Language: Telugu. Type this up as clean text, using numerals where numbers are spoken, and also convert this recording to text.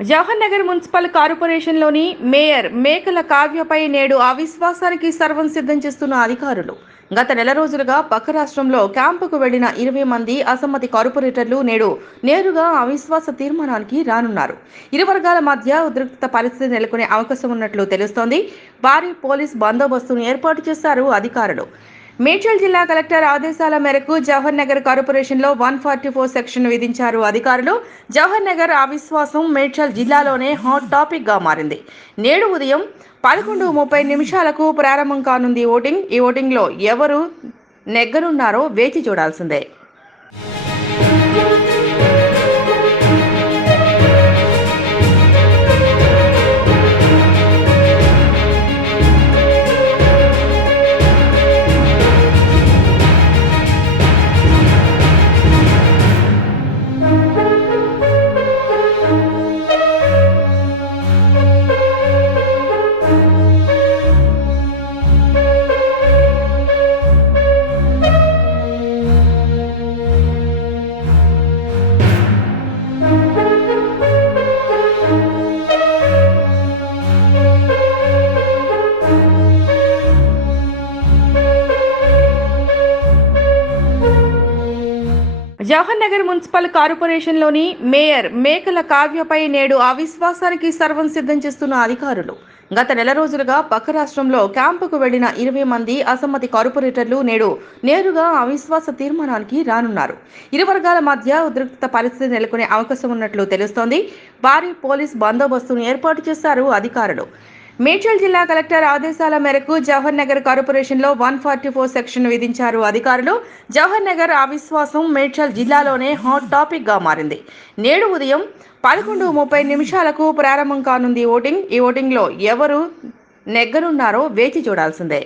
జవహర్ నగర్ మున్సిపల్ కార్పొరేషన్లోని మేయర్ మేకల కావ్యపై నేడు అవిశ్వాసానికి సర్వం సిద్ధం చేస్తున్న అధికారులు. గత నెల రోజులుగా పక్క రాష్ట్రంలో క్యాంపుకు వెళ్లిన 20 మంది అసమ్మతి కార్పొరేటర్లు నేడు నేరుగా అవిశ్వాస తీర్మానానికి రానున్నారు. ఇరు వర్గాల మధ్య ఉద్రిక్త పరిస్థితి నెలకొనే అవకాశం ఉన్నట్లు తెలుస్తోంది. భారీ పోలీస్ బందోబస్తును ఏర్పాటు చేశారు అధికారులు. మేడ్చల్ జిల్లా కలెక్టర్ ఆదేశాల మేరకు జవహర్ నగర్ కార్పొరేషన్లో 144 సెక్షన్ విధించారు అధికారులు. జవహర్ నగర్ అవిశ్వాసం మేడ్చల్ జిల్లాలోనే హాట్ టాపిక్ గా మారింది. నేడు ఉదయం 11:30 ప్రారంభం కానుంది ఓటింగ్. ఈ ఓటింగ్ లో ఎవరు నెగ్గనున్నారో వేచి చూడాల్సిందే. జవహర్ నగర్ మున్సిపల్ కార్పొరేషన్లోని మేయర్ మేకల కావ్యపై నేడు అవిశ్వాసానికి సర్వం సిద్ధం చేస్తున్న అధికారులు. గత నెల రోజులుగా పక్క రాష్ట్రంలో క్యాంపుకు వెళ్లిన 20 మంది అసమ్మతి కార్పొరేటర్లు నేడు నేరుగా అవిశ్వాస తీర్మానానికి రానున్నారు. ఇరు వర్గాల మధ్య ఉద్రిక్త పరిస్థితి నెలకొనే అవకాశం ఉన్నట్లు తెలుస్తోంది. భారీ పోలీస్ బందోబస్తును ఏర్పాటు చేశారు అధికారులు. మేడ్చల్ జిల్లా కలెక్టర్ ఆదేశాల మేరకు జవహర్ నగర్ కార్పొరేషన్లో 144 సెక్షన్ విధించారు అధికారులు. జవహర్ నగర్ అవిశ్వాసం మేడ్చల్ జిల్లాలోనే హాట్ టాపిక్ గా మారింది. నేడు ఉదయం 11:30 ప్రారంభం కానుంది ఓటింగ్. ఈ ఓటింగ్ లో ఎవరు నెగ్గనున్నారో వేచి చూడాల్సిందే.